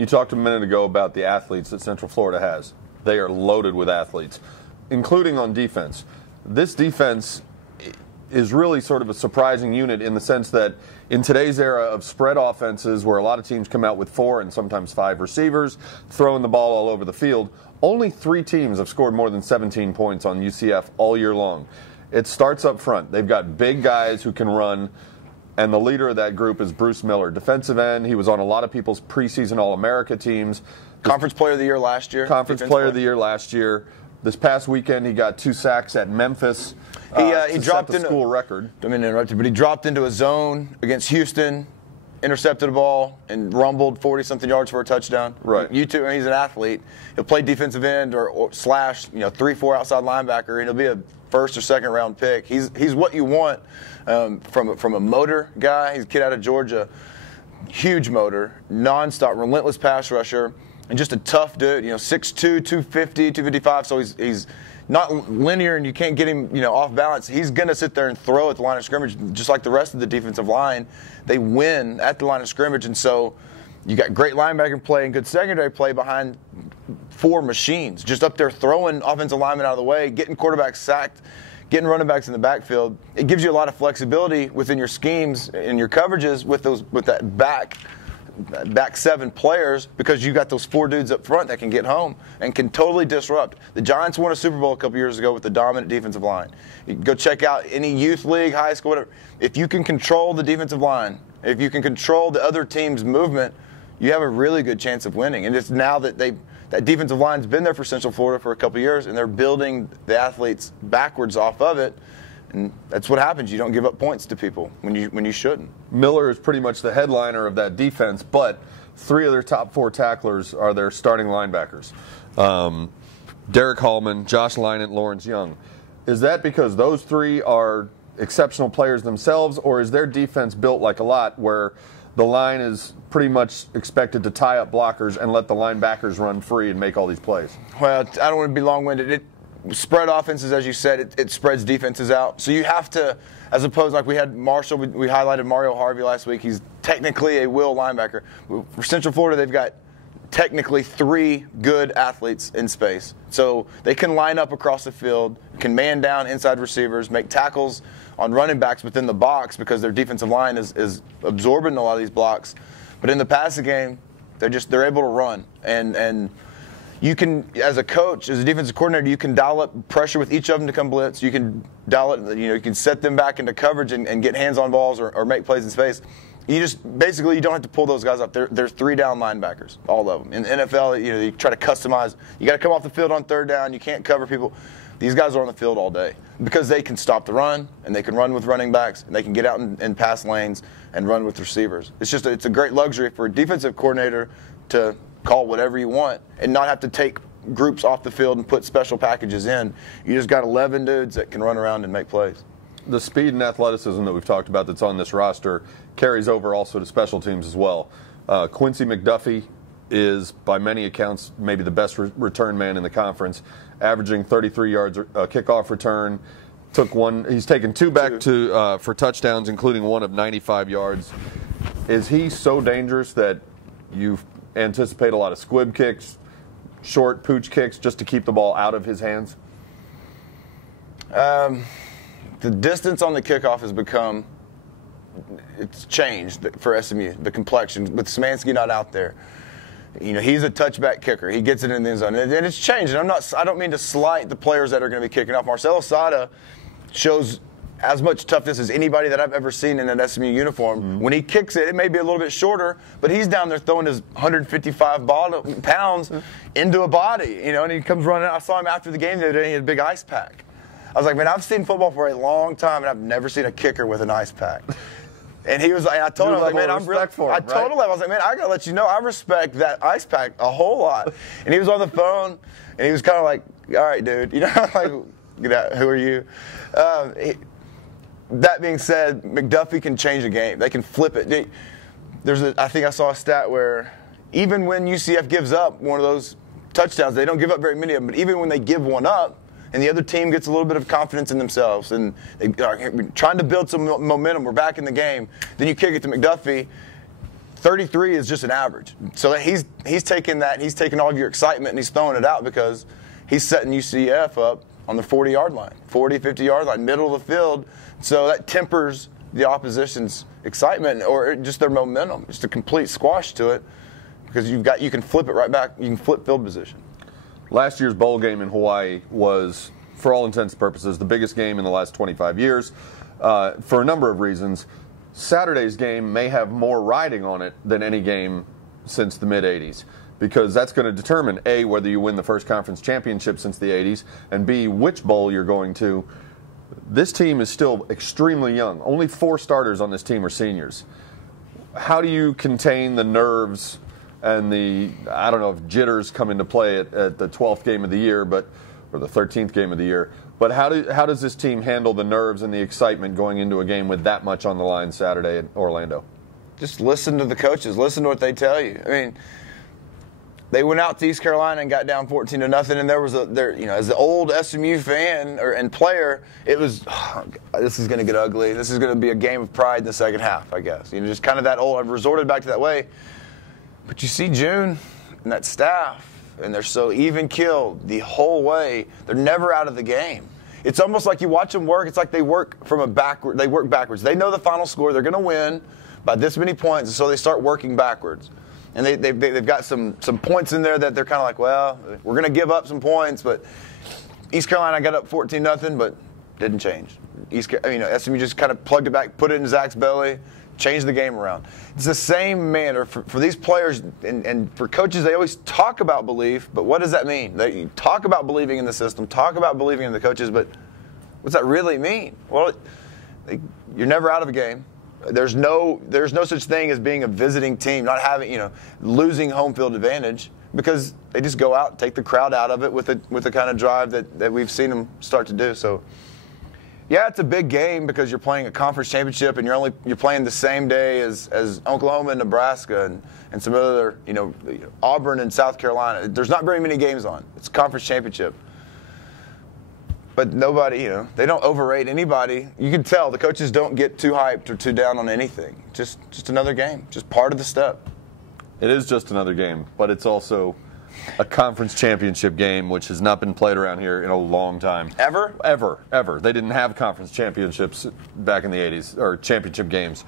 You talked a minute ago about the athletes that Central Florida has. They are loaded with athletes, including on defense. This defense is really sort of a surprising unit in the sense that in today's era of spread offenses where a lot of teams come out with 4 and sometimes 5 receivers, throwing the ball all over the field, only 3 teams have scored more than 17 points on UCF all year long. It starts up front. They've got big guys who can run, and the leader of that group is Bruce Miller. Defensive end, he was on a lot of people's preseason All-America teams. Conference Player of the Year last year. Conference Player of the Year last year. This past weekend, he got 2 sacks at Memphis. He dropped the school record. I mean, interrupted, but he dropped into a zone against Houston, intercepted a ball, and rumbled 40-something yards for a touchdown. Right. He's an athlete. He'll play defensive end or slash, 3-4 outside linebacker, and he'll be a first or second round pick. He's what you want from a motor guy. He's a kid out of Georgia. Huge motor, nonstop, relentless pass rusher, and just a tough dude. 6'2", 250, 255. So he's not linear, and you can't get him off balance. He's going to sit there and throw at the line of scrimmage, just like the rest of the defensive line. They win at the line of scrimmage, and so you got great linebacker play and good secondary play behind 4 machines, just up there throwing offensive linemen out of the way, getting quarterbacks sacked, getting running backs in the backfield. It gives you a lot of flexibility within your schemes and your coverages with that back 7 players, because you got those 4 dudes up front that can get home and can totally disrupt. The Giants won a Super Bowl a couple years ago with the dominant defensive line. You can go check out any youth league, high school, whatever. If you can control the defensive line, if you can control the other team's movement, you have a really good chance of winning. And it's now that that defensive line's been there for Central Florida for a couple of years, and they're building the athletes backwards off of it. And that's what happens. You don't give up points to people when you shouldn't. Miller is pretty much the headliner of that defense, but 3 of their top 4 tacklers are their starting linebackers. Derek Hallman, Josh Lynott, Lawrence Young. Is that because those 3 are exceptional players themselves, or is their defense built like a lot where the line is pretty much expected to tie up blockers and let the linebackers run free and make all these plays? Well, I don't want to be long-winded. Spread offenses, as you said, it spreads defenses out. So you have to, as opposed, like we had Marshall, we highlighted Mario Harvey last week. He's technically a will linebacker. For Central Florida, they've got technically 3 good athletes in space. So they can line up across the field, can man down inside receivers, make tackles on running backs within the box because their defensive line is absorbing a lot of these blocks. But in the passing game, they're able to run. And you can, as a coach, as a defensive coordinator, you can dial up pressure with each of them to come blitz. You can dial it, you can set them back into coverage and get hands on balls or make plays in space. You don't have to pull those guys up. They're 3 down linebackers, all of them. In the NFL, you try to customize. You got to come off the field on 3rd down. You can't cover people. These guys are on the field all day because they can stop the run, and they can run with running backs, and they can get out in pass lanes and run with receivers. It's a great luxury for a defensive coordinator to call whatever you want and not have to take groups off the field and put special packages in. You just got 11 dudes that can run around and make plays. The speed and athleticism that we've talked about that's on this roster carries over also to special teams as well. Quincy McDuffie is, by many accounts, maybe the best return man in the conference, averaging 33 yards a kickoff return. He's taken 2 back for touchdowns, including one of 95 yards. Is he so dangerous that you anticipate a lot of squib kicks, short pooch kicks, just to keep the ball out of his hands? The distance on the kickoff has it's changed for SMU, the complexion, with Szymanski not out there. He's a touchback kicker. He gets it in the end zone. And it's changed. And I don't mean to slight the players that are going to be kicking off. Marcelo Sada shows as much toughness as anybody that I've ever seen in an SMU uniform. Mm-hmm. When he kicks it, it may be a little bit shorter, but he's down there throwing his 155 pounds into a body, and he comes running out. I saw him after the game the other day, he had a big ice pack. I was like, man, I've seen football for a long time, and I've never seen a kicker with an ice pack. And he was like, I told him, I was like, man, I was like, man, I got to let you know, I respect that ice pack a whole lot. And he was on the phone, and he was kind of like, all right, dude, like, who are you? That being said, McDuffie can change a game. They can flip it. I think I saw a stat where even when UCF gives up one of those touchdowns, they don't give up very many of them, but even when they give one up, and the other team gets a little bit of confidence in themselves, and they are trying to build some momentum, we're back in the game, then you kick it to McDuffie, 33 is just an average. So he's taking all of your excitement and he's throwing it out because he's setting UCF up on the 40-yard line, 40, 50-yard line, middle of the field. So that tempers the opposition's excitement or just their momentum. Just a complete squash to it because you can flip it right back. You can flip field position. Last year's bowl game in Hawaii was, for all intents and purposes, the biggest game in the last 25 years for a number of reasons. Saturday's game may have more riding on it than any game since the mid-'80s because that's going to determine, A, whether you win the first conference championship since the 80s, and B, which bowl you're going to. This team is still extremely young. Only 4 starters on this team are seniors. How do you contain the nerves and the, I don't know if jitters come into play at the 12th game of the year, or the 13th game of the year, but how does this team handle the nerves and the excitement going into a game with that much on the line Saturday in Orlando? Just listen to the coaches. Listen to what they tell you. I mean, they went out to East Carolina and got down 14-0, and there was as the old SMU fan and player, it was, this is going to get ugly. This is going to be a game of pride in the second half, I guess. Just kind of that old. I've resorted back to that way. But you see June and that staff, and they're so even-keeled the whole way. They're never out of the game. It's almost like you watch them work. It's like they work They work backwards. They know the final score. They're going to win by this many points, and so they start working backwards. And they've got some points in there that they're kind of like, well, we're going to give up some points, but East Carolina got up 14-0, but didn't change. SMU just kind of plugged it back, put it in Zach's belly, changed the game around. It's the same manner for these players and for coaches. They always talk about belief, but what does that mean? They talk about believing in the system, talk about believing in the coaches, but what's that really mean? Well, you're never out of a game. There's no such thing as being a visiting team, not having, losing home field advantage because they just go out and take the crowd out of it with the kind of drive that we've seen them start to do. So, yeah, it's a big game because you're playing a conference championship and you're playing the same day as Oklahoma and Nebraska and some other, Auburn and South Carolina. There's not very many games on. It's a conference championship. But nobody, they don't overrate anybody. You can tell the coaches don't get too hyped or too down on anything. Just another game, just part of the step. It is just another game, but it's also a conference championship game, which has not been played around here in a long time. Ever? Ever. They didn't have conference championships back in the 80s, or championship games.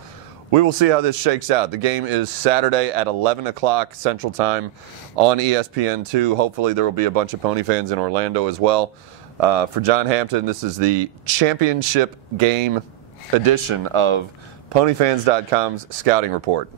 We will see how this shakes out. The game is Saturday at 11 o'clock Central Time on ESPN2. Hopefully there will be a bunch of Pony fans in Orlando as well. For John Hampton, this is the championship game edition of PonyFans.com's Scouting Report.